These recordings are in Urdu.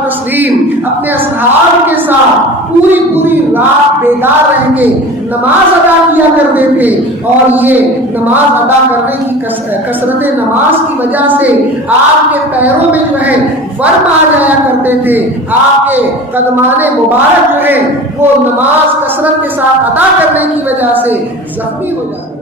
تسلیم اپنے اصحاب کے ساتھ پوری رات بیدار رہیں گے، نماز ادا کیا کرتے تھے، اور یہ نماز ادا کرنے کی کثرت نماز کی وجہ سے آپ کے پیروں میں جو ہے ورم آ جایا کرتے تھے، آپ کے قدمان مبارک جو ہے وہ نماز کثرت کے ساتھ ادا کرنے کی وجہ سے زخمی ہو جاتے تھے۔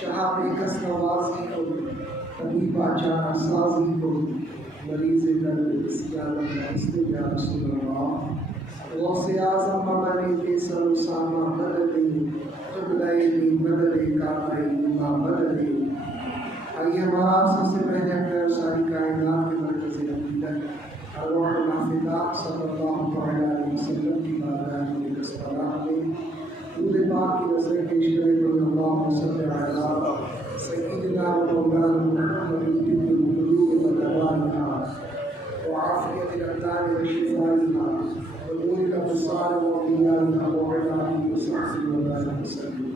شہاب کس نوازی کو، طبیب بادشاہ سازی کو، مریض درد سیادت نسل یا رسول اللہ، غوث اعظم ممن فیصل اسامہ مددی قبلہ مدد کافی ما مددی۔ آئیے ہمارا سب سے پہلے اپنے ساری کائنات کے مرکز عقیدت ارواح الحافظات صلی اللہ علیہ وسلم کی بارگاہ میں دستارات میں پورے پاک کی نظر پیش کرے تو اللہم صلی علی سیدنا مولانا محمد طب القلوب ودوائها وعافیت الابدان وشفائها ونور الابصار وضیائها وعلى آلہ وصحبہ وسلم۔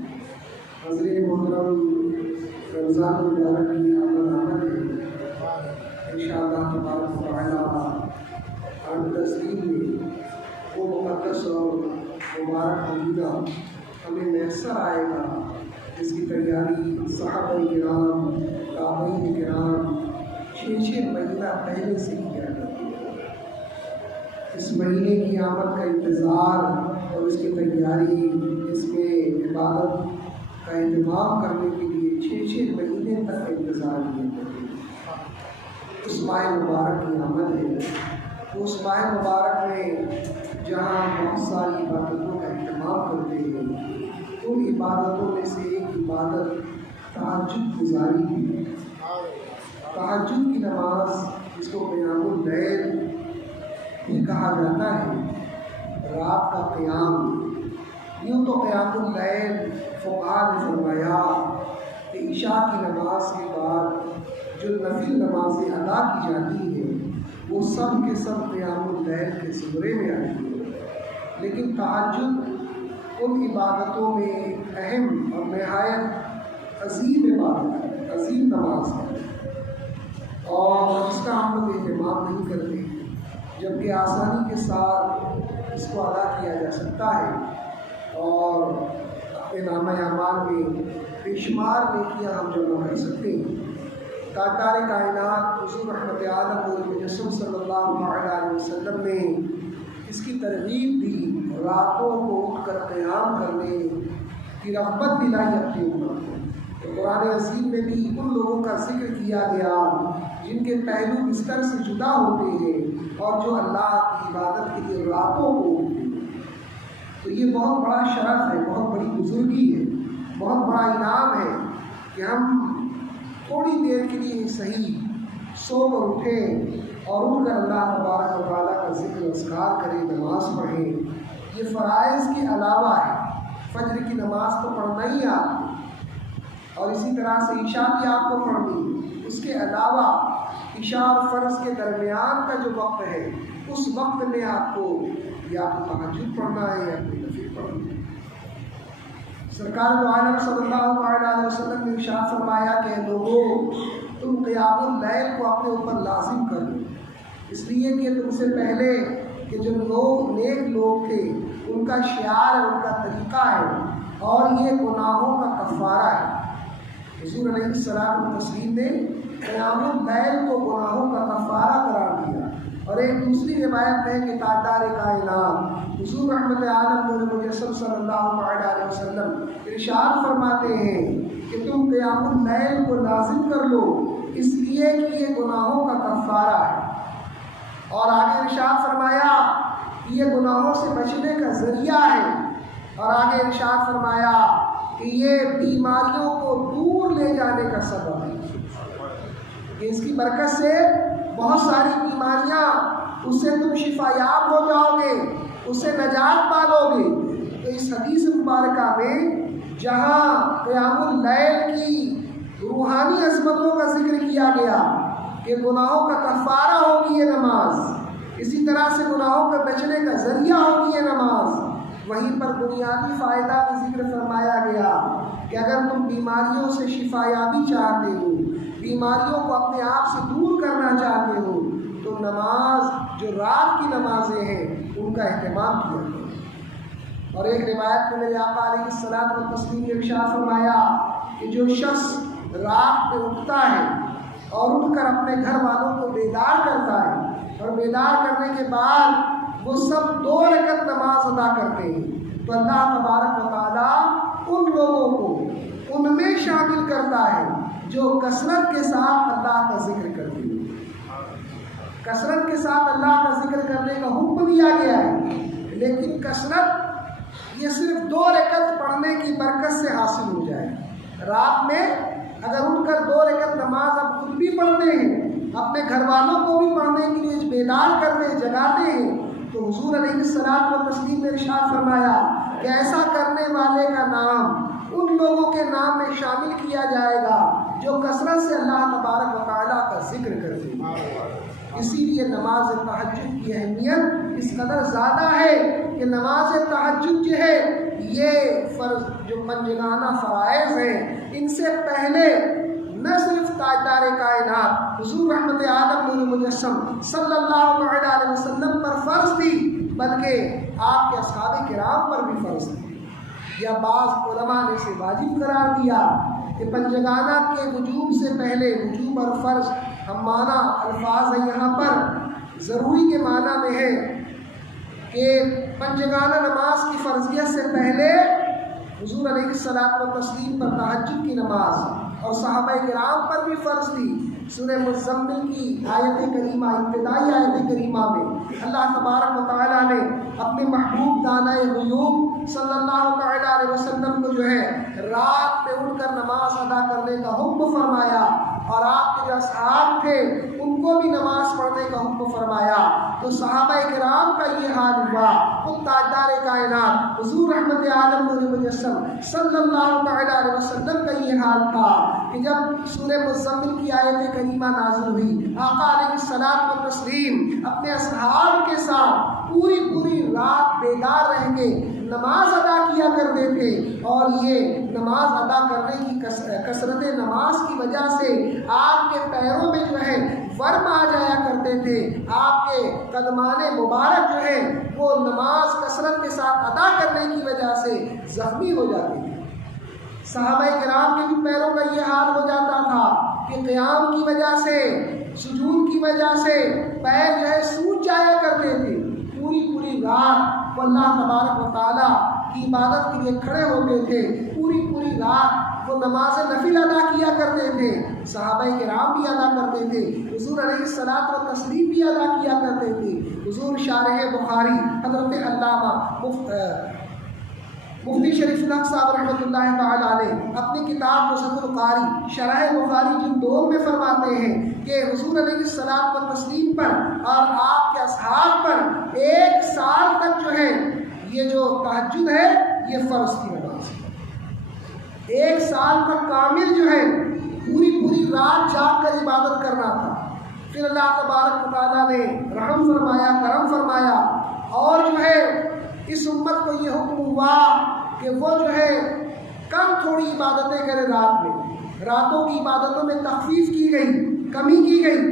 حضرت محترم، رمضان المبارک کی آمد ہے، انشاءاللہ تبارک و تعالی آن تسلیم میں وہ مقدس اور مبارک مدینہ ہمیں میسر آئے گا جس کی تیاری صحابہ کرام، تابعین کرام 6 مہینہ پہلے سے کیا کرتے ہیں۔ اس مہینے کی آمد کا انتظار اور اس کی تیاری، اس میں عبادت کا اہتمام کرنے کے لیے 6 مہینے تک انتظار کیا کرتے ہیں۔ اس ماہ مبارک کی آمد ہے، اس ماہ مبارک میں جہاں بہت ساری عبادتوں کا اہتمام کرتے ہیں، ان عبادتوں میں سے ایک عبادت تہجد گزاری ہے۔ تہجد کی نماز، جس کو قیام اللیل بھی کہا جاتا ہے، رات کا قیام۔ یوں تو قیام اللیل فقہاء نے فرمایا کہ عشاء کی نماز کے بعد جو نفل نمازیں ادا کی جاتی ہیں وہ سب کے سب قیام اللیل کے زمرے میں آتی ہیں، لیکن تہجد ان عبادتوں میں اہم اور نہایت عظیم عبادت ہے، عظیم نماز ہے، اور اس کا ہم لوگ اہتمام نہیں کرتے، جبکہ آسانی کے ساتھ اس کو ادا کیا جا سکتا ہے اور اپنے نامہ اعمال میں بے شمار نیکیاں ہم جمع کر سکتے ہیں۔ تاجدار کائنات حضور رحمت عالم مجسم صلی اللہ علیہ وسلم نے اس کی ترغیب دی، راتوں کو اٹھ کر قیام کرنے کی رغبت دلائی اپنی امت کو۔ قرآن عظیم میں بھی ان لوگوں کا ذکر کیا گیا جن کے پہلو بستر سے جدا ہوتے ہیں اور جو اللہ کی عبادت کے لیے راتوں کو اٹھتے ہیں۔ تو یہ بہت بڑا شرف ہے، بہت بڑی بزرگی ہے، بہت بڑا انعام ہے کہ ہم تھوڑی دیر کے لیے صحیح سو کر اٹھیں اور اٹھ کر اللہ تبارک و تعالیٰ کا ذکر و اذکار کریں، نماز پڑھیں۔ یہ فرائض کے علاوہ ہے، فجر کی نماز تو پڑھنا ہی آپ کو، اور اسی طرح سے عشاء بھی آپ کو پڑھنی۔ اس کے علاوہ عشاء اور فرض کے درمیان کا جو وقت ہے، اس وقت میں آپ کو یا تہجد پڑھنا ہے یا کوئی نفل پڑھنا ہے۔ سرکار دو عالم صلی اللہ علیہ وسلم نے ارشاد فرمایا کہ لوگوں، تم قیام اللیل کو اپنے اوپر لازم کر لو، اس لیے کہ تم سے پہلے کہ جو لوگ نیک لوگ تھے ان کا شعار ہے، ان کا طریقہ ہے، اور یہ گناہوں کا کفارہ ہے۔ حضور علیہ السلام نے قیام اللیل کو گناہوں کا کفارہ قرار دوسری روایت ہے کہ تاجدار کائنات حضور رحمت عالم نور مجسم صلی اللہ علیہ وسلم ارشاد فرماتے ہیں کہ تم قیام اللیل کو لازم کر لو، اس لیے کہ یہ گناہوں کا کفارہ ہے۔ اور آگے ارشاد فرمایا کہ یہ گناہوں سے بچنے کا ذریعہ ہے، اور آگے ارشاد فرمایا کہ یہ بیماریوں کو دور لے جانے کا سبب ہے، کہ اس کی برکت سے بہت ساری بیماریاں، اس سے تم شفا یاب ہو جاؤ گے، اس سے نجات پالو گے۔ تو اس حدیث مبارکہ میں جہاں قیام اللیل کی روحانی عظمتوں کا ذکر کیا گیا کہ گناہوں کا کفارہ ہوگی یہ نماز، اسی طرح سے گناہوں کے بچنے کا ذریعہ ہوگی یہ نماز، وہیں پر بنیادی فائدہ بھی ذکر فرمایا گیا کہ اگر تم بیماریوں سے شفا یابی چاہتے ہو، بیماریوں کو اپنے آپ سے دور کرنا چاہتے ہو، تو نماز جو رات کی نمازیں ہیں ان کا اہتمام کیا کرو۔ اور ایک روایت میں میرے آقا علیہ الصلوۃ والتسلیم نے ارشاد فرمایا کہ جو شخص رات میں اٹھتا ہے اور اٹھ کر اپنے گھر والوں کو بیدار کرتا ہے، اور بیدار کرنے کے بعد وہ سب 2 رکعت نماز ادا کرتے ہیں، تو اللہ تبارک و تعالیٰ ان لوگوں کو ان میں شامل کرتا ہے جو کثرت کے ساتھ اللہ کا ذکر کرتے ہیں۔ کثرت کے ساتھ اللہ کا ذکر کرنے کا حکم دیا گیا ہے، لیکن کثرت یہ صرف 2 رکعت پڑھنے کی برکت سے حاصل ہو جائے۔ رات میں اگر اٹھ کر 2 رکعت نماز آپ خود بھی پڑھتے ہیں، اپنے گھر والوں کو بھی پڑھنے کے لیے بیدار کرتے ہیں، جگاتے ہیں، تو حضور علیہ الصلوۃ والتسلیم نے ارشاد فرمایا کہ ایسا کرنے والے کا نام ان لوگوں کے نام میں شامل کیا جائے گا جو کثرت سے اللہ تبارک و تعالیٰ کا ذکر کرتے ہیں۔ اسی لیے نماز تہجد کی اہمیت اس قدر زیادہ ہے کہ نماز تہجد جو ہے یہ فرض جو پنجگانہ فرائض ہیں، ان سے پہلے نہ صرف تاجدار کائنات حضور رحمت عالم نور مجسم صلی اللہ علیہ وسلم پر فرض تھی، بلکہ آپ کے اصحاب کرام پر بھی فرض تھی، یا بعض علماء نے اسے واجب قرار دیا کہ پنجگانہ کے وجوب سے پہلے وجوب اور فرض ہم معنی الفاظ ہیں یہاں پر ضروری کے معنی میں ہے کہ پنجگانہ نماز کی فرضیت سے پہلے حضور علیہ الصلوۃ والتسلیم پر تہجد کی نماز اور صحابہ کرام پر بھی فرض تھی۔ سورہ مزمل کی آیت کریمہ، ابتدائی آیت کریمہ میں اللہ تبارک و تعالیٰ نے اپنے محبوب دانائے غیوب صلی اللہ علیہ وسلم کو جو ہے رات میں اٹھ کر نماز ادا کرنے کا حکم فرمایا، اور آپ کے جو اصحاب تھے ان کو بھی نماز پڑھنے کا حکم فرمایا۔ تو صحابہ کرام کا یہ حال ہوا، خود تاجدار کائنات حضور رحمت عالم نور مجسم صلی اللہ علیہ وسلم کا یہ حال تھا کہ جب سورہ مزمل کی آیت کریمہ نازل ہوئی، آقا علیہ الصلوۃ والتسلیم اپنے اصحاب کے ساتھ پوری رات بیدار رہ کے نماز ادا کیا کرتے تھے، اور یہ نماز ادا کرنے کی کثرت نماز کی وجہ سے آپ کے پیروں میں جو ہے ورم آ جایا کرتے تھے، آپ کے قدمان مبارک جو ہے وہ نماز کثرت کے ساتھ ادا کرنے کی وجہ سے زخمی ہو جاتے تھے۔ صحابہ کرام کے بھی پیروں کا یہ حال ہو جاتا تھا کہ قیام کی وجہ سے، سجود کی وجہ سے پیر جو ہے سوج جایا کرتے تھے۔ پوری رات وہ اللہ تبارک و تعالیٰ کی عبادت کے لیے کھڑے ہوتے تھے، پوری رات وہ نماز نفل ادا کیا کرتے تھے، صحابہ کرام بھی ادا کرتے تھے، حضور علیہ الصلوۃ والتسلیم بھی ادا کیا کرتے تھے۔ حضور شارح بخاری حضرت علامہ مفتی شریف الحق صاحب رحمۃ اللہ تعالیٰ علیہ اپنی کتاب نزہۃ القاری شرح بخاری جلد 2 میں فرماتے ہیں کہ حضور علیہ الصلوۃ والتسلیم پر اور آپ کے اصحاب پر 1 سال تک جو ہے یہ جو تہجد ہے یہ فرض کی نماز ہے۔ 1 سال تک کامل جو ہے پوری رات جاگ کر عبادت کرنا تھا۔ پھر اللہ تبارک و تعالیٰ نے رحم فرمایا، کرم فرمایا، اور جو ہے اس امت کو یہ حکم ہوا کہ وہ جو ہے کم تھوڑی عبادتیں کرے رات میں، راتوں کی عبادتوں میں تخفیف کی گئی، کمی کی گئی،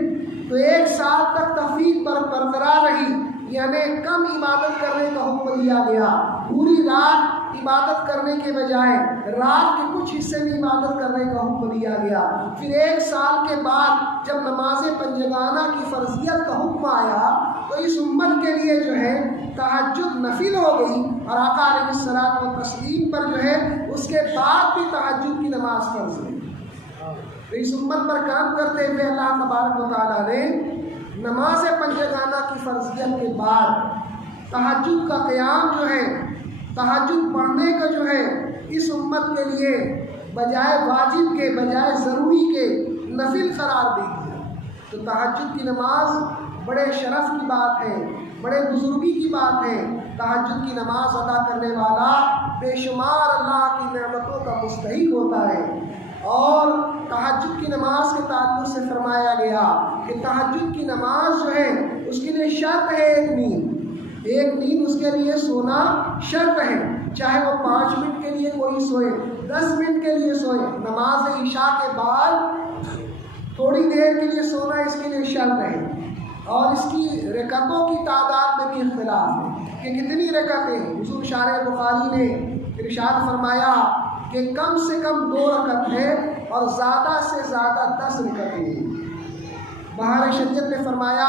تو 1 سال تک تخفیف برقرار رہی، یعنی کم عبادت کرنے کا حکم دیا گیا، پوری رات عبادت کرنے کے بجائے رات کے کچھ حصے میں عبادت کرنے کا حکم دیا گیا۔ پھر 1 سال کے بعد جب نماز پنجگانہ کی فرضیت کا حکم آیا تو اس امت کے لیے جو ہے تہجد نفل ہو گئی، اور آقا علیہ الصلوۃ والتسلیم پر جو ہے اس کے بعد بھی تہجد کی نماز فرض ہے۔ تو اس امت پر کام کرتے ہوئے اللہ تبارک و تعالیٰ نے نماز پنجگانہ کی فرضیت کے بعد تہجد کا قیام جو ہے، تہجد پڑھنے کا جو ہے اس امت کے لیے بجائے واجب کے، بجائے ضروری کے نفل قرار دے دیا۔ تو تہجد کی نماز بڑے شرف کی بات ہے، بڑے بزرگی کی بات ہے۔ تہجد کی نماز ادا کرنے والا بے شمار اللہ کی نعمتوں کا مستحق ہوتا ہے۔ اور تہجد کی نماز کے تعلق سے فرمایا گیا کہ تہجد کی نماز جو ہے اس کے لیے شرط ہے ایک نیند اس کے لیے سونا شرط ہے، چاہے وہ 5 منٹ کے لیے کوئی سوئے، 10 منٹ کے لیے سوئے۔ نماز عشاء کے بعد تھوڑی دیر کے لیے سونا اس کے لیے شرط ہے، اور اس کی رکعتوں کی تعداد میں بھی اختلاف ہے کہ کتنی رکعتیں۔ حضور شارح بخاری نے ارشاد فرمایا کہ کم سے کم 2 رکعت ہے اور زیادہ سے زیادہ 10 رکعتیں ہیں۔ بہار شریعت نے فرمایا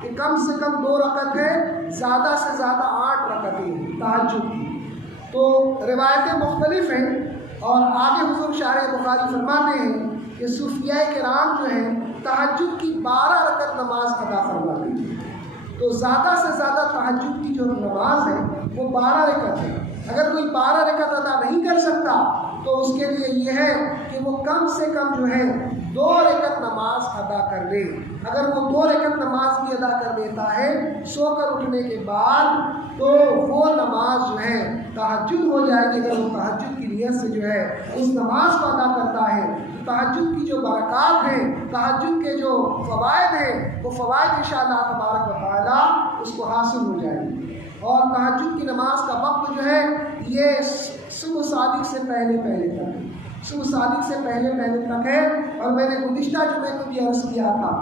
کہ کم سے کم 2 رکعت ہے، زیادہ سے زیادہ 8 رکعتیں ہیں تہجد کی۔ تو روایتیں مختلف ہیں، اور آگے حضور شارح بخاری فرماتے ہیں کہ صوفیاء کرام جو ہیں تہجد کی 12 رکعت نماز ادا فرماتے ہیں۔ تو زیادہ سے زیادہ تہجد کی جو نماز ہے وہ 12 رکعت ہے۔ اگر کوئی 12 رکعت ادا نہیں کر سکتا تو اس کے لیے یہ ہے کہ وہ کم سے کم جو ہے 2 رکعت نماز ادا کر لے۔ اگر وہ 2 رکعت نماز بھی ادا کر لیتا ہے سو کر اٹھنے کے بعد تو وہ نماز جو ہے تہجد ہو جائے گی۔ اگر وہ تہجد کی نیت سے جو ہے اس نماز کو ادا کرتا ہے، تہجد کی جو برکات ہیں، تہجد کے جو فوائد ہیں، وہ فوائد انشاءاللہ تبارک و تعالیٰ اس کو حاصل ہو جائیں گے۔ اور تہجد کی نماز کا وقت جو ہے یہ صبح صادق سے پہلے تک ہے، صبح صادق سے پہلے تک ہے۔ اور میں نے گزشتہ جمعے کو بھی عرض کیا تھا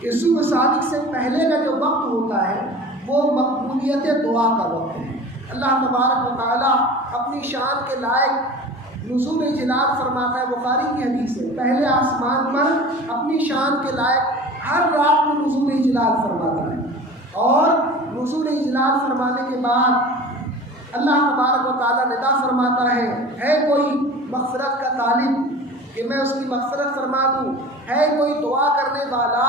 کہ صبح صادق سے پہلے کا جو وقت ہوتا ہے وہ مقبولیت دعا کا وقت ہے۔ اللہ تبارک و تعالیٰ اپنی شان کے لائق نزول جلال فرماتا ہے، بخاری کی حدیث ہے، پہلے آسمان پر اپنی شان کے لائق ہر رات کو نزول جلال فرماتا ہے، اور نزول جلال فرمانے کے بعد اللہ تبارک و تعالیٰ ندا فرماتا ہے کوئی مغفرت کا طالب کہ میں اس کی مغفرت فرما دوں، ہے کوئی دعا کرنے والا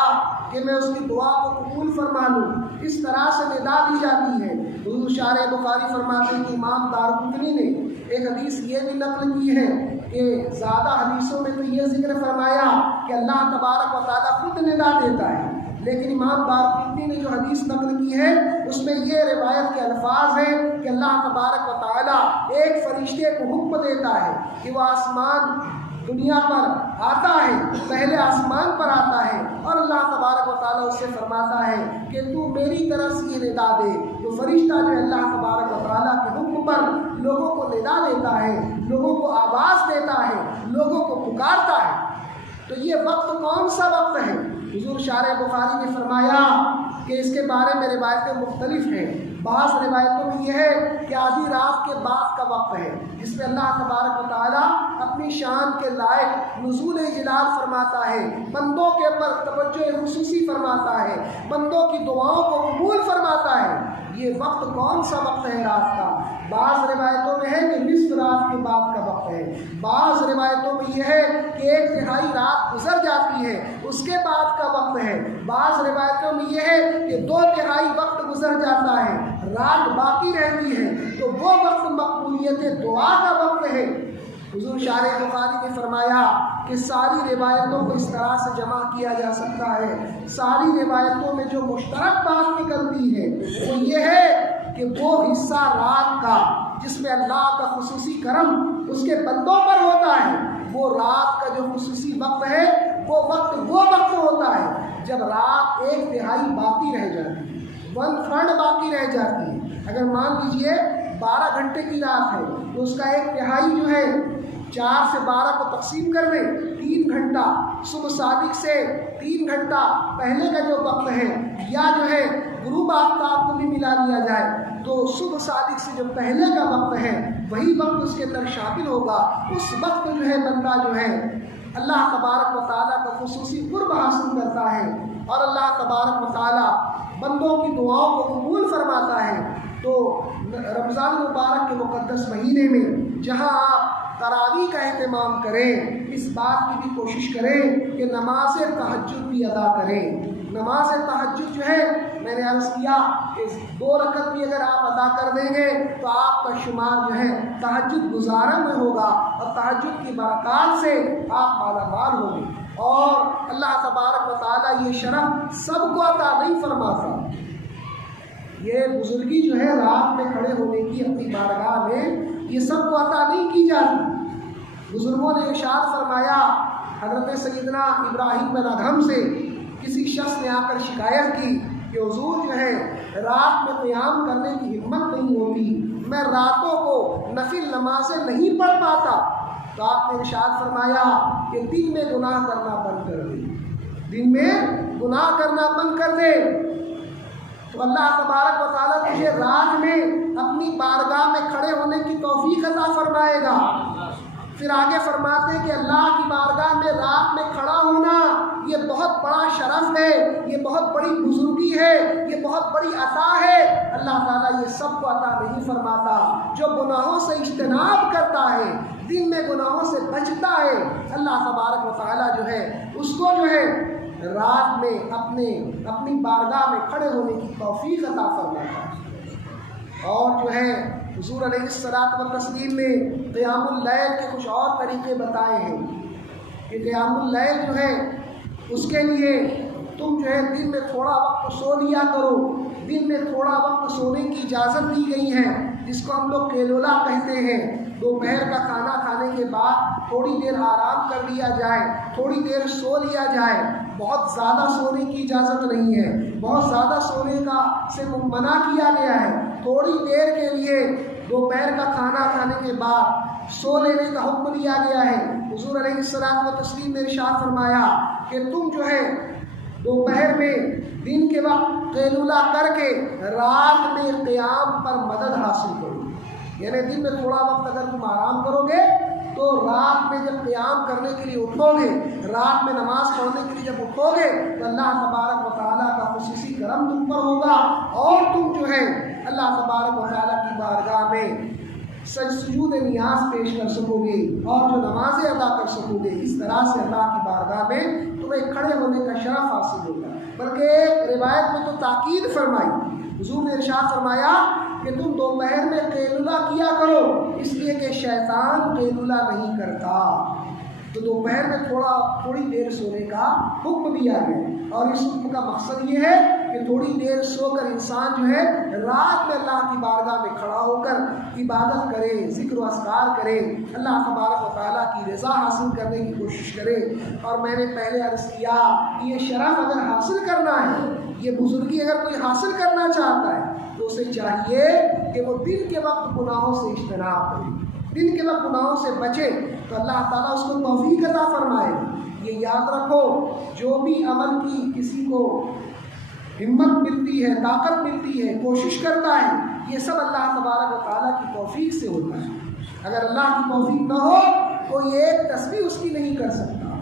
کہ میں اس کی دعا کو قبول فرما لوں۔ اس طرح سے ندا دی جاتی ہے۔ حضور شارح بخاری فرماتے ہیں کہ امام دارقطنی نے ایک حدیث یہ بھی نقل کی ہے کہ زیادہ حدیثوں میں تو یہ ذکر فرمایا کہ اللہ تبارک و تعالیٰ خود ندا دیتا ہے، لیکن امام دارقطنی نے جو حدیث نقل کی ہے اس میں یہ روایت کے الفاظ ہیں کہ اللہ تبارک و تعالیٰ ایک فرشتے کو حکم دیتا ہے کہ وہ آسمان دنیا پر آتا ہے، پہلے آسمان پر آتا ہے، اور اللہ تبارک و تعالیٰ اس سے فرماتا ہے کہ تو میری طرف سے یہ ندا دے۔ تو فرشتہ جو اللہ تبارک و تعالیٰ کے حکم پر لوگوں کو ندا دیتا ہے، لوگوں کو آواز دیتا ہے، لوگوں کو پکارتا ہے۔ تو یہ وقت کون سا وقت ہے؟ حضور شارح بخاری نے فرمایا کہ اس کے بارے میں روایتیں مختلف ہیں۔ بعض روایتوں میں یہ ہے کہ آدھی رات کے بعد کا وقت ہے، جس میں اللہ تبارک و تعالیٰ اپنی شان کے لائق نزول جلال فرماتا ہے، بندوں کے اوپر توجہ خصوصی فرماتا ہے، بندوں کی دعاؤں کو قبول فرماتا ہے۔ یہ وقت کون سا وقت ہے رات کا؟ بعض روایتوں میں ہے کہ نصف رات کے بعد کا وقت ہے، بعض روایتوں میں یہ ہے کہ 1/3 رات گزر جاتی ہے اس کے بعد کا وقت ہے، بعض روایتوں میں یہ ہے کہ 2/3 وقت گزر جاتا ہے، رات باقی رہتی ہے، تو وہ وقت مقبولیت دعا کا وقت ہے۔ حضور شارح بخاری نے فرمایا کہ ساری روایتوں کو اس طرح سے جمع کیا جا سکتا ہے، ساری روایتوں میں جو مشترک بات نکلتی ہے وہ یہ ہے کہ وہ حصہ رات کا جس میں اللہ کا خصوصی کرم اس کے بندوں پر ہوتا ہے، وہ رات کا جو خصوصی وقت ہے وہ وقت ہوتا ہے جب رات 1/3 باقی رہ جاتی ہے، 1/3 باقی رہ جاتی ہے۔ اگر مان لیجئے 12 گھنٹے کی رات ہے تو اس کا 1/3 جو ہے 4 سے 12 کو تقسیم کر دیں، 3 3 گھنٹہ صبح صادق سے 3 گھنٹہ پہلے کا جو وقت ہے، یا جو ہے غروب آفتاب کو بھی ملا لیا جائے تو صبح صادق سے جو پہلے کا وقت ہے وہی وقت اس کے اندر شامل ہوگا۔ اس وقت جو ہے بندہ جو ہے اللہ تبارک و تعالیٰ کا خصوصی قرب حاصل کرتا ہے، اور اللہ تبارک و تعالیٰ بندوں کی دعاؤں کو قبول فرماتا ہے۔ تو رمضان المبارک کے مقدس مہینے میں جہاں آپ تراویح کا اہتمام کریں، اس بات کی بھی کوشش کریں کہ نماز تہجد بھی ادا کریں۔ نماز تہجد جو ہے، میں نے عرض کیا کہ 2 رکعت بھی اگر آپ ادا کر دیں گے تو آپ کا شمار جو ہے تہجد گزاروں میں ہوگا، اور تہجد کی برکات سے آپ مالا مال ہوں گے۔ اور اللہ تبارک و تعالیٰ یہ شرف سب کو عطا نہیں فرماتا۔ یہ بزرگی جو ہے رات میں کھڑے ہونے کی اپنی بارگاہ میں، یہ سب کو عطا نہیں کی جاتی۔ بزرگوں نے ارشاد فرمایا، حضرت سیدنا ابراہیم بن ادہم سے کسی شخص نے آ کر شکایت کی کہ حضور جو ہے رات میں قیام کرنے کی ہمت نہیں ہوتی، میں راتوں کو نفل نمازیں نہیں پڑھ پاتا۔ تو آپ نے ارشاد فرمایا کہ دن میں گناہ کرنا بند کر دے، دن میں گناہ کرنا بند کر دے، تو اللہ تبارک و تعالیٰ تجھے رات میں اپنی بارگاہ میں کھڑے ہونے کی توفیق عطا فرمائے گا۔ پھر آگے فرماتے ہیں کہ اللہ کی بارگاہ میں رات میں کھڑا ہونا یہ بہت بڑا شرف ہے، یہ بہت بڑی بزرگی ہے، یہ بہت بڑی عطا ہے۔ اللہ تعالیٰ یہ سب کو عطا نہیں فرماتا۔ جو گناہوں سے اجتناب کرتا ہے، دن میں گناہوں سے بچتا ہے، اللہ تبارک و تعالیٰ جو ہے اس کو جو ہے رات میں اپنی بارگاہ میں کھڑے ہونے کی توفیق عطا فرماتا ہے۔ اور جو ہے حضور علیہ الصلوۃ والتسلیم نے قیام اللیل کے کچھ اور طریقے بتائے ہیں کہ قیام اللیل جو ہے اس کے لیے تم جو ہے دن میں تھوڑا وقت سو لیا کرو۔ دن میں تھوڑا وقت سونے کی اجازت دی گئی ہے، جس کو ہم لوگ کیلولا کہتے ہیں۔ دوپہر کا کھانا کھانے کے بعد تھوڑی دیر آرام کر لیا جائے، تھوڑی دیر سو لیا جائے۔ بہت زیادہ سونے کی اجازت نہیں ہے، بہت زیادہ سونے کا سے منع کیا گیا ہے۔ تھوڑی دیر کے لیے دوپہر کا کھانا کھانے کے بعد سو لینے کا حکم دیا گیا ہے۔ حضور علیہ الصلوۃ والتسلیم نے ارشاد فرمایا کہ تم جو ہے دوپہر میں دن کے وقت قیلولہ کر کے رات میں قیام پر مدد حاصل کرو، یعنی دن میں تھوڑا وقت اگر تم آرام کرو گے تو رات میں جب قیام کرنے کے لیے اٹھو گے، رات میں نماز پڑھنے کے لیے جب اٹھو گے تو اللہ تبارک و تعالیٰ کا خصوصی کرم تم پر ہوگا، اور تم جو ہے اللہ تبارک و تعالیٰ کی بارگاہ میں سجود نیاز پیش کر سکو گے، اور جو نمازیں ادا کر سکو گے۔ اس طرح سے اللہ کی بارگاہ میں تمہیں کھڑے ہونے کا شرف حاصل ہوگا۔ بلکہ ایک روایت میں تو تاکید فرمائی، حضور نے ارشاد فرمایا کہ تم دوپہر میں قیلولہ کیا کرو، اس لیے کہ شیطان قیلولہ نہیں کرتا۔ تو دوپہر میں تھوڑی دیر سونے کا حکم دیا گیا، اور اس حکم کا مقصد یہ ہے کہ تھوڑی دیر سو کر انسان جو ہے رات میں اللہ کی بارگاہ میں کھڑا ہو کر عبادت کرے، ذکر و اذکار کرے، اللہ تبارک و تعالیٰ کی رضا حاصل کرنے کی کوشش کرے۔ اور میں نے پہلے عرض کیا کہ یہ شرف اگر حاصل کرنا ہے، یہ بزرگی اگر کوئی حاصل کرنا چاہتا ہے تو اسے چاہیے کہ وہ دن کے وقت گناہوں سے اجتناب کرے، دن کے وقت گناہوں سے بچے، تو اللہ تعالیٰ اس کو توفیق عطا فرمائے۔ یہ یاد رکھو، جو بھی عمل کی کسی کو ہمت ملتی ہے، طاقت ملتی ہے، کوشش کرتا ہے، یہ سب اللہ تبارک و تعالیٰ کی توفیق سے ہوتا ہے۔ اگر اللہ کی توفیق نہ ہو کوئی ایک تسبیح اس کی نہیں کر سکتا۔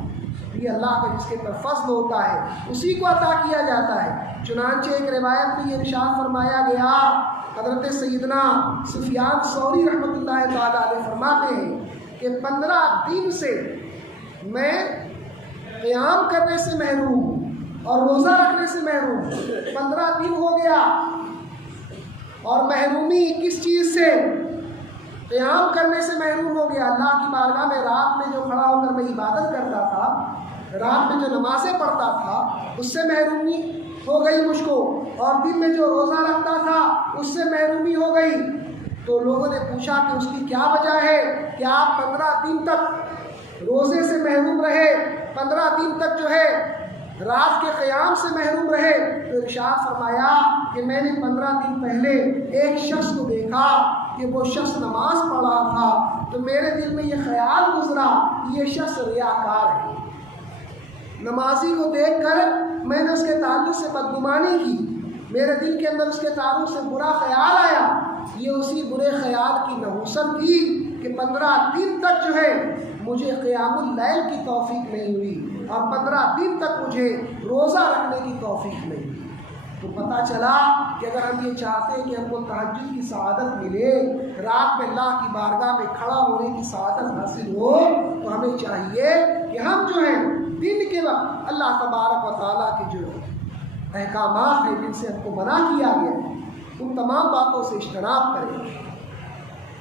یہ اللہ کا جس کے پر فضل ہوتا ہے اسی کو عطا کیا جاتا ہے۔ چنانچہ ایک روایت میں یہ ارشاد فرمایا گیا، حضرت سیدنا سفیان ثوری رحمۃ اللہ تعالیٰ علیہ فرماتے ہیں کہ 15 دن سے میں قیام کرنے سے محروم ہوں اور روزہ رکھنے سے محروم ہوں۔ 15 دن ہو گیا، اور محرومی کس چیز سے؟ قیام کرنے سے محروم ہو گیا۔ اللہ کی بارگاہ میں رات میں جو کھڑا ہو کر میں عبادت کرتا تھا، رات میں جو نمازیں پڑھتا تھا، اس سے محرومی ہو گئی مجھ کو، اور دن میں جو روزہ رکھتا تھا اس سے محرومی ہو گئی۔ تو لوگوں نے پوچھا کہ اس کی کیا وجہ ہے کہ آپ 15 دن تک روزے سے محروم رہے، 15 دن تک جو ہے رات کے قیام سے محروم رہے؟ تو ارشاد فرمایا کہ میں نے 15 دن پہلے ایک شخص کو دیکھا کہ وہ شخص نماز پڑھ رہا تھا، تو میرے دل میں یہ خیال گزرا کہ یہ شخص ریاکار ہے، نمازی کو دیکھ کر میں نے اس کے تعلق سے بدگمانی کی، میرے دل کے اندر اس کے تعلق سے برا خیال آیا۔ یہ اسی برے خیال کی نحوست تھی کہ 15 دن تک جو ہے مجھے قیام اللیل کی توفیق نہیں ہوئی، اور 15 دن تک مجھے روزہ رکھنے کی توفیق نہیں ہوئی۔ تو پتہ چلا کہ اگر ہم یہ چاہتے ہیں کہ ہم کو تہجد کی سعادت ملے، رات میں اللہ کی بارگاہ میں کھڑا ہونے کی سعادت حاصل ہو، تو ہمیں چاہیے کہ ہم جو ہے دن کے وقت اللہ تبارک و تعالیٰ کے جو احکامات ہیں جن سے ہم کو منع کیا گیا ہے، ان تمام باتوں سے اجتناب کریں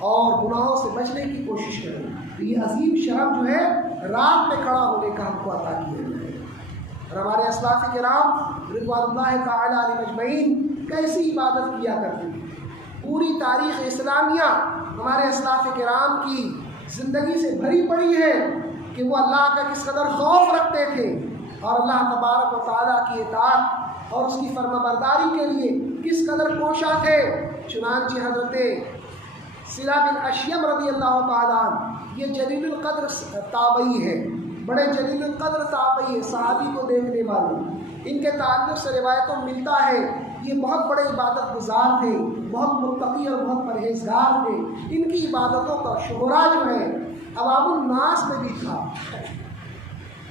اور گناہوں سے بچنے کی کوشش کریں۔ تو یہ عظیم شرف جو ہے رات میں کھڑا ہونے کا ہم کو عطا کیا گیا ہے۔ اور ہمارے اسلاف کرام رضوان اللہ تعالیٰ علیہ اجمعین کیسی عبادت کیا کرتے تھے۔ پوری تاریخ اسلامیہ ہمارے اسلاف کرام کی زندگی سے بھری پڑی ہے کہ وہ اللہ کا کس قدر خوف رکھتے تھے اور اللہ تبارک و تعالیٰ کی اطاعت اور اس کی فرما برداری کے لیے کس قدر کوشاں تھے۔ چنانچہ حضرت صلہ بن اشیم رضی اللہ تعالیٰ عنہ، یہ جلیل القدر تابعی ہے، بڑے جلیل القدر تابعی ہے، صحابی کو دیکھنے والے۔ ان کے تعلق سے روایتوں میں ملتا ہے یہ بہت بڑے عبادت گزار تھے، بہت متقی اور بہت پرہیزگار تھے۔ ان کی عبادتوں کا شہرا جو ہے عوام الناس میں بھی تھا۔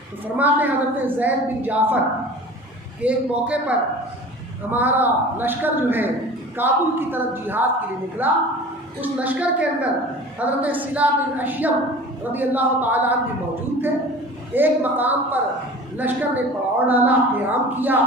تو فرماتے ہیں حضرت زید بن جعفر کہ ایک موقع پر ہمارا لشکر جو ہے کابل کی طرف جہاد کے لیے نکلا۔ اس لشکر کے اندر حضرت صلہ بن اشیم رضی اللہ تعالیٰ عنہ بھی موجود تھے۔ ایک مقام پر لشکر نے پڑاؤ ڈالا، قیام کیا،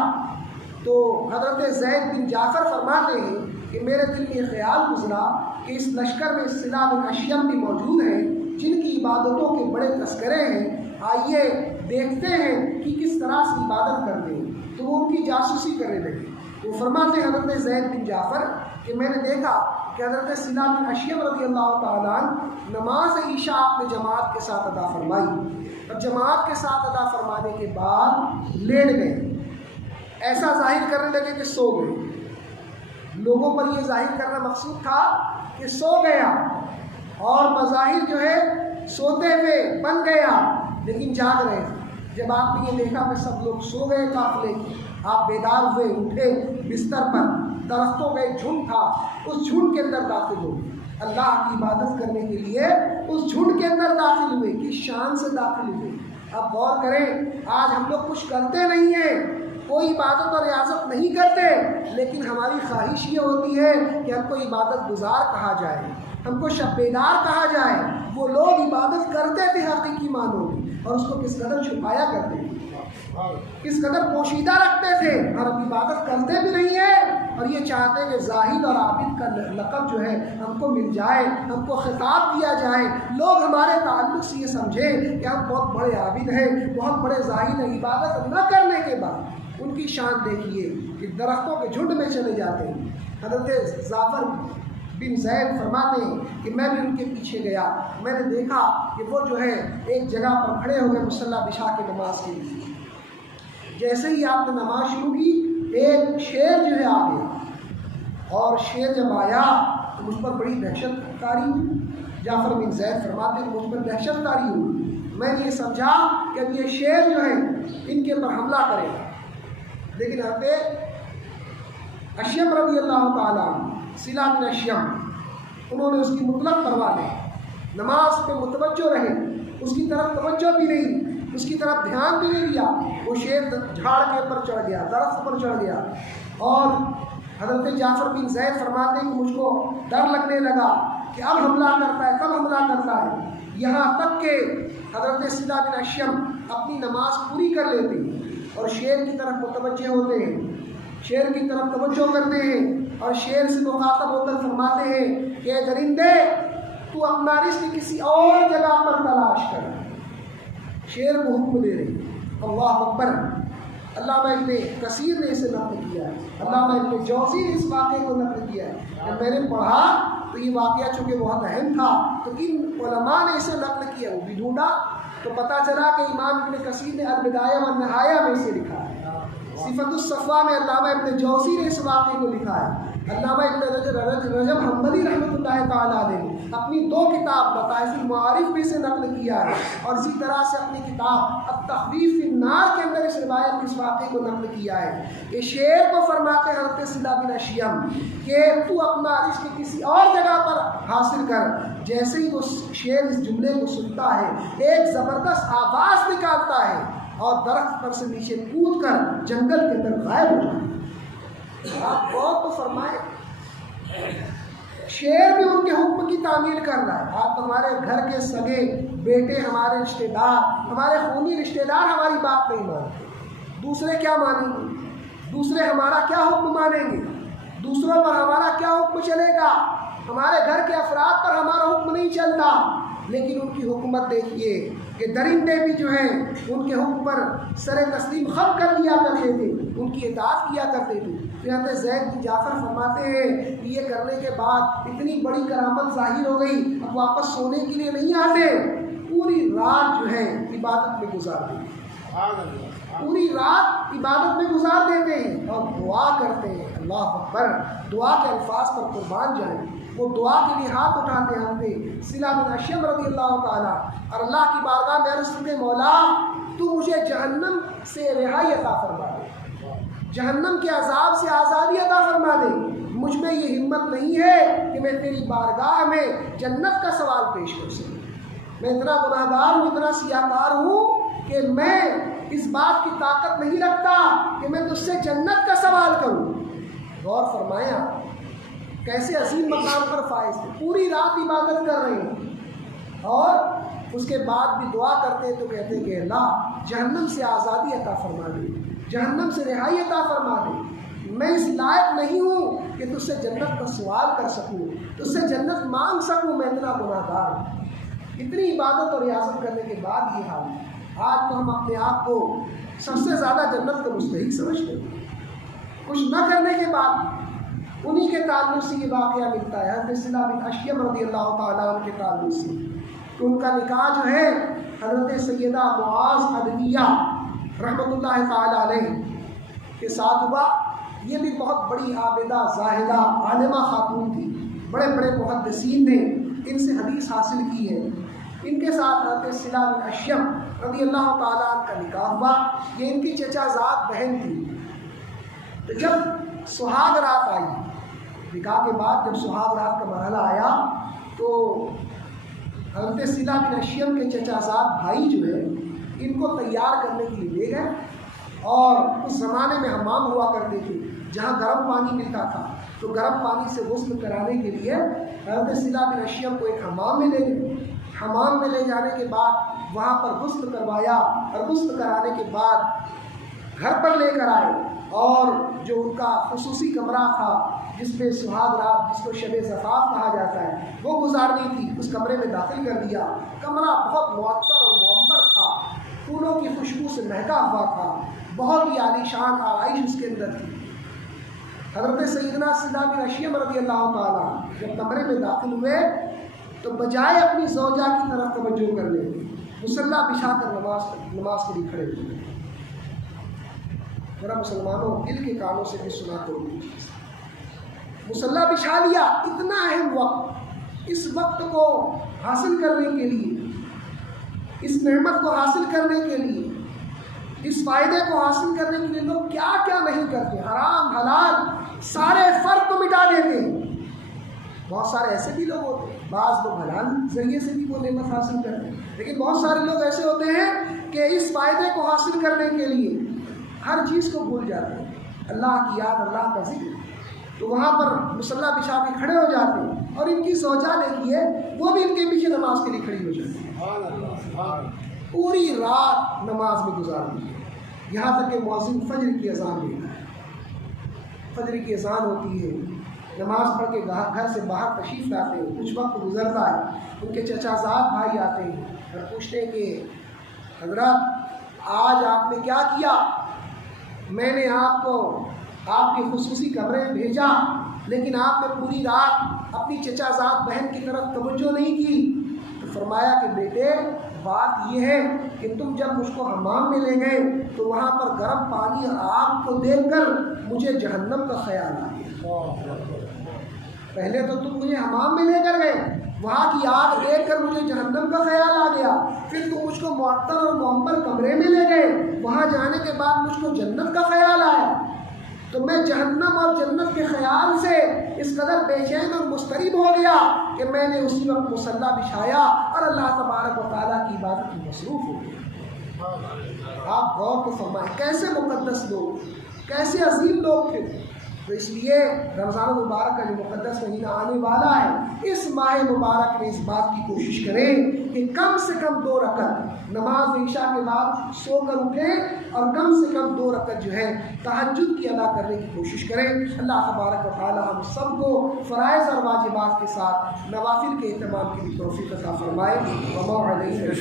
تو حضرت زید بن جعفر فرماتے ہیں کہ میرے دل میں یہ خیال گزرا کہ اس لشکر میں صلہ بن اشیم بھی موجود ہیں جن کی عبادتوں کے بڑے تذکرے ہیں، آئیے دیکھتے ہیں کہ کس طرح سے عبادت کرتے ہیں۔ تو وہ ان کی جاسوسی کرنے لگے۔ وہ فرماتے ہیں حضرت زید بن جعفر کہ میں نے دیکھا کہ حضرت صلہ بن اشیم رضی اللہ تعالیٰ عنہ نماز عشاء آپ نے جماعت کے ساتھ ادا فرمائی، اور جماعت کے ساتھ ادا فرمانے کے بعد لیٹ گئے، ایسا ظاہر کرنے لگے کہ سو گئے۔ لوگوں پر یہ ظاہر کرنا مقصود تھا کہ سو گیا، اور بظاہر جو ہے سوتے ہوئے بن گیا، لیکن جاگ رہے تھے۔ جب آپ نے یہ دیکھا کہ سب لوگ سو گئے قافلے، آپ بیدار ہوئے، اٹھے بستر پر، درختوں کا ایک جھنڈ تھا، اس جھنڈ کے اندر داخل ہوئے، اللہ کی عبادت کرنے کے لیے اس جھنڈ کے اندر داخل ہوئے، کس شان سے داخل ہوئے۔ اب غور کریں، آج ہم لوگ کچھ کرتے نہیں ہیں، کوئی عبادت اور ریاضت نہیں کرتے، لیکن ہماری خواہش یہ ہوتی ہے کہ ہم کو عبادت گزار کہا جائے، ہم کو شب بیدار کہا جائے۔ وہ لوگ عبادت کرتے تھے حقیقی معنوں میں، اور اس کو کس قدر چھپایا کرتے تھے، کس قدر پوشیدہ رکھتے تھے، اور اب عبادت کرتے بھی نہیں ہیں، اور یہ چاہتے ہیں کہ زاہد اور عابد کا لقب جو ہے ہم کو مل جائے، ہم کو خطاب دیا جائے، لوگ ہمارے تعلق سے یہ سمجھیں کہ ہم بہت بڑے عابد ہیں، بہت بڑے زاہد ہیں۔ عبادت نہ کرنے کے بعد ان کی شان دیکھیے کہ درختوں کے جھنڈ میں چلے جاتے ہیں۔ حضرت جعفر بن زید فرماتے ہیں کہ میں بھی ان کے پیچھے گیا، میں نے دیکھا کہ وہ جو ہے ایک جگہ پر کھڑے ہو گئے مصلی بچھا کے نماز کے لیے۔ جیسے ہی آپ نے نماز شروع کی، ایک شیر جو ہے آ گیا، اور شیر جب آیا تو مجھ پر بڑی دہشت کاری ہوئی۔ جعفر بن زید فرماتے ہیں کہ مجھ پر دہشت کاری ہوئی، میں نے یہ سمجھا کہ اب یہ شیر جو ہے ان کے پر حملہ کرے گا، لیکن حضرت اشیم رضی اللہ تعالیٰ صلہ بن اشیم انہوں نے اس کی مطلق پرواہ نہیں، نماز پہ متوجہ رہے، اس کی طرف توجہ بھی نہیں، اس کی طرف دھیان بھی نہیں دیا۔ وہ شیر جھاڑ کے اوپر چڑھ گیا، درخت پر چڑھ گیا، اور حضرت جعفر بن زید فرماتے ہیں کہ مجھ کو ڈر لگنے لگا کہ اب حملہ کرتا ہے، کب حملہ کرتا ہے، یہاں تک کہ حضرت صلہ بن اشیم اپنی نماز پوری کر لیتے ہیں اور شیر کی طرف متوجہ ہوتے ہیں، شیر کی طرف توجہ کرتے ہیں، اور شیر سے مخاطب ہو کر فرماتے ہیں کہ اے درندے، تو اپنا رزق کسی اور جگہ پر تلاش کر۔ شیر کو حکم دے رہے، اللہ اکبر۔ علامہ ابن کثیر نے اسے نقل کیا ہے، علامہ ابن جوزی نے اس واقعے کو نقل کیا ہے۔ جب میں نے پڑھا تو یہ واقعہ چونکہ بہت اہم تھا، تو کن علماء نے اسے نقل کیا وہ بھی ڈھونڈا، تو پتہ چلا کہ امام ابن کثیر نے البدایہ والنہایہ میں اسے لکھا ہے۔ صفت الصفا میں علامہ ابن جوزی نے اس واقعے کو لکھا ہے۔ علامہ ابن رجب حنبلی رحمۃ اللہ تعالیٰ علیہ اپنی 2 کتاب لطائف المعارف میں سے نقل کیا ہے، اور اسی طرح سے اپنی کتاب التخفیف فی النار کے اندر اس روایت اس واقعے کو نقل کیا ہے کہ شعر کو فرماتے ہیں حضرت صلہ بن اشیم کہ تو اپنا رزق کسی اور جگہ پر حاصل کر۔ جیسے ہی وہ شعر اس جملے کو سنتا ہے ایک زبردست آواز نکالتا ہے اور درخت پر سے نیچے کود کر جنگل کے اندر غائب ہو جاتا ہے۔ آپ غور تو فرمائیں، شعر بھی ان کے حکم کی تعمیل کر رہا ہے۔ آپ ہمارے گھر کے سگے بیٹے، ہمارے رشتہ دار، ہمارے خونی رشتہ دار ہماری بات نہیں مانتے، دوسرے کیا مانیں گے؟ دوسرے ہمارا کیا حکم مانیں گے؟ دوسروں پر ہمارا کیا حکم چلے گا؟ ہمارے گھر کے افراد پر ہمارا حکم نہیں چلتا، لیکن ان کی حکومت دیکھیے کہ درندے بھی جو ہیں ان کے حکم پر سر تسلیم خم کر دیا کرتے تھے، ان کی اطاعت کیا کرتے تھے۔ حضرت زید بن جعفر فرماتے ہیں کہ یہ کرنے کے بعد اتنی بڑی کرامت ظاہر ہو گئی، اب واپس سونے کے لیے نہیں آتے، پوری رات جو ہے عبادت میں گزار دیتے، پوری رات عبادت میں گزار دیتے ہیں اور دعا کرتے ہیں۔ اللہ اکبر، دعا کے الفاظ پر قربان جائیں، وہ دعا کے لیے ہاتھ اٹھاتے ہیں۔ ہم صلہ بن اشیم رضی اللہ تعالیٰ اور اللہ کی بارگاہ میں عرض کرتے، مولا تو مجھے جہنم سے رہائی عطا فرما دے، جہنم کے عذاب سے آزادی عطا فرما دے۔ مجھ میں یہ ہمت نہیں ہے کہ میں تیری بارگاہ میں جنت کا سوال پیش کر سکوں، میں اتنا گناہ گار ہوں، اتنا سیاہ کار ہوں کہ میں اس بات کی طاقت نہیں رکھتا کہ میں تجھ سے جنت کا سوال کروں۔ غور فرمایا کیسے عظیم مقام پر فائز تھے، پوری رات عبادت کر رہے ہیں اور اس کے بعد بھی دعا کرتے تو کہتے کہ اللہ جہنم سے آزادی عطا فرما دے، جہنم سے رہائی عطا فرما دے، میں اس لائق نہیں ہوں کہ تجھ سے جنت کا سوال کر سکوں، تجھ سے جنت مانگ سکوں، میں اتنا گناہ گار ہوں۔ اتنی عبادت اور ریاضت کرنے کے بعد یہ حال ہے۔ آج تو ہم اپنے آپ کو سب سے زیادہ جنت کا مستحق سمجھتے ہیں، کچھ نہ کرنے کے بعد انہی کے تعلق سے یہ واقعہ ملتا ہے حضرت صلہ بن اشیم رضی اللہ تعالیٰ عنہ کے تعلق سے کہ ان کا نکاح جو ہے حضرت سیدہ معاذ عدویہ رحمۃ اللہ تعالیٰ علیہ کے ساتھ ہوا۔ یہ بھی بہت بڑی عابدہ زاہدہ عالمہ خاتون تھی، بڑے بڑے محدثین نے ان سے حدیث حاصل کی ہے۔ ان کے ساتھ حضرت صلہ بن اشیم رضی اللہ تعالیٰ عنہ کا نکاح ہوا۔ یہ ان کی چچا زاد بہن تھی۔ تو جب سہاگ رات آئی، نکاح کے بعد جب سہاگ رات کا مرحلہ آیا تو حضرت صلہ بن اشیم کے چچا زاد بھائی جو ہے ان کو تیار کرنے کے لیے لے گئے، اور اس زمانے میں حمام ہوا کرتے تھے جہاں گرم پانی ملتا تھا، تو گرم پانی سے غسل کرانے کے لیے حضرت صلہ بن اشیم کو ایک حمام میں لے گئے۔ حمام میں لے جانے کے بعد وہاں پر غسل کروایا، اور غسل کرانے کے بعد گھر پر لے کر آئے، اور جو ان کا خصوصی کمرہ تھا جس پہ سہاگ رات، جس کو شب زفاف کہا جاتا ہے، وہ گزارنی تھی، اس کمرے میں داخل کر دیا۔ کمرہ بہت معطر اور معمر تھا، پھولوں کی خوشبو سے مہکا ہوا تھا، بہت ہی عالیشان آرائش اس کے اندر تھی۔ حضرت سیدنا صلہ بن اشیم رضی اللہ تعالیٰ جب کمرے میں داخل ہوئے تو بجائے اپنی زوجہ کی طرف توجہ کرنے مصلی بچھا کر نماز کے لیے کھڑے ہوئے۔ ذرا مسلمانوں دل کے کانوں سے بھی سنا کرو، مصلی بچھا لیا۔ اتنا اہم وقت، اس وقت کو حاصل کرنے کے لیے، اس نعمت کو حاصل کرنے کے لیے، اس فائدے کو حاصل کرنے کے لیے لوگ کیا کیا نہیں کرتے، حرام حلال سارے فرق کو مٹا دیتے ہیں۔ بہت سارے ایسے بھی لوگ ہوتے ہیں، بعض لوگ حلال ذریعے سے بھی وہ نعمت حاصل کرتے ہیں، لیکن بہت سارے لوگ ایسے ہوتے ہیں کہ اس فائدے کو حاصل کرنے کے لیے ہر چیز کو بھول جاتے ہیں، اللہ کی یاد، اللہ کا ذکر، تو وہاں پر مصلی بچھا کے کھڑے ہو جاتے ہیں، اور ان کی زوجہ دیکھیے وہ بھی ان کے پیچھے نماز کے لیے کھڑی ہو جاتی ہے، پوری رات نماز میں گزار دی، یہاں تک کہ مؤذن فجر کی اذان دیتا ہے، فجر کی اذان ہوتی ہے، نماز پڑھ کے گھر سے باہر تشریف لاتے ہیں، کچھ وقت گزرتا ہے، ان کے چچا زاد بھائی آتے ہیں اور پوچھتے ہیں کہ حضرت آج آپ نے کیا کیا؟ میں نے آپ کو آپ کے خصوصی کمرے میں بھیجا، لیکن آپ نے پوری رات اپنی چچا زاد بہن کی طرف توجہ نہیں کی۔ تو فرمایا کہ بیٹے بات یہ ہے کہ تم جب مجھ کو حمام میں لے گئے تو وہاں پر گرم پانی اور آگ کو دیکھ کر مجھے جہنم کا خیال آ گیا. پہلے تو تم مجھے حمام میں لے کر گئے, وہاں کی آگ دیکھ کر مجھے جہنم کا خیال آ گیا. پھر تم مجھ کو معطر اور معمر کمرے میں لے گئے, وہاں جانے کے بعد مجھ کو جنت کا خیال آیا. تو میں جہنم اور جنت کے خیال سے اس قدر بے چین اور مضطرب ہو گیا کہ میں نے اسی وقت مصلی بچھایا اور اللہ تبارک و تعالیٰ کی عبادت میں مصروف ہو گیا. آپ غور کو فرمائیں, کیسے مقدس لوگ, کیسے عظیم لوگ تھے. تو اس لیے رمضان المبارک کا جو مقدس مہینہ آنے والا ہے, اس ماہ مبارک میں اس بات کی کوشش کریں کہ کم سے کم 2 رکعت نماز عشاء کے بعد سو کر اٹھیں اور کم سے کم 2 رکعت جو ہے تہجد کی ادا کرنے کی کوشش کریں. اللہ تبارک و تعالی ہم سب کو فرائض اور واجبات کے ساتھ نوافل کے اہتمام کی توفیق عطا فرمائے.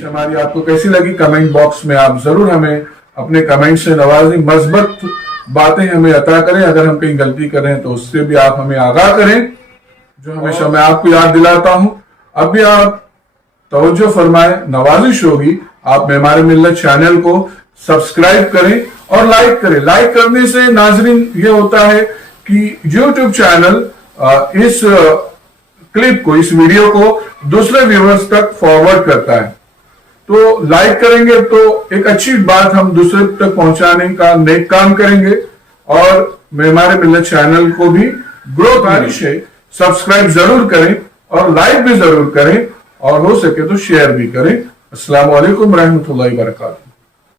ہماری آپ کو کیسی لگی کمنٹ باکس میں آپ ضرور ہمیں اپنے کمنٹ سے نوازیں, مثبت باتیں ہمیں عطا کریں. اگر ہم کہیں غلطی کریں تو اس سے بھی آپ ہمیں آگاہ کریں, جو ہمیشہ میں آپ کو یاد دلاتا ہوں. اب بھی آپ توجہ فرمائیں, نوازش ہوگی آپ معمار ملت چینل کو سبسکرائب کریں اور لائک کریں. لائک کرنے سے ناظرین یہ ہوتا ہے کہ یوٹیوب چینل اس کلپ کو, اس ویڈیو کو دوسرے ویورز تک فارورڈ کرتا ہے. تو لائک کریں گے تو ایک اچھی بات ہم دوسرے تک پہنچانے کا نیک کام کریں گے, اور معمار ملت چینل کو بھی گروتھ گزارش ہے سبسکرائب ضرور کریں اور لائک بھی ضرور کریں, اور ہو سکے تو شیئر بھی کریں. السلام علیکم ورحمۃ اللہ وبرکاتہ.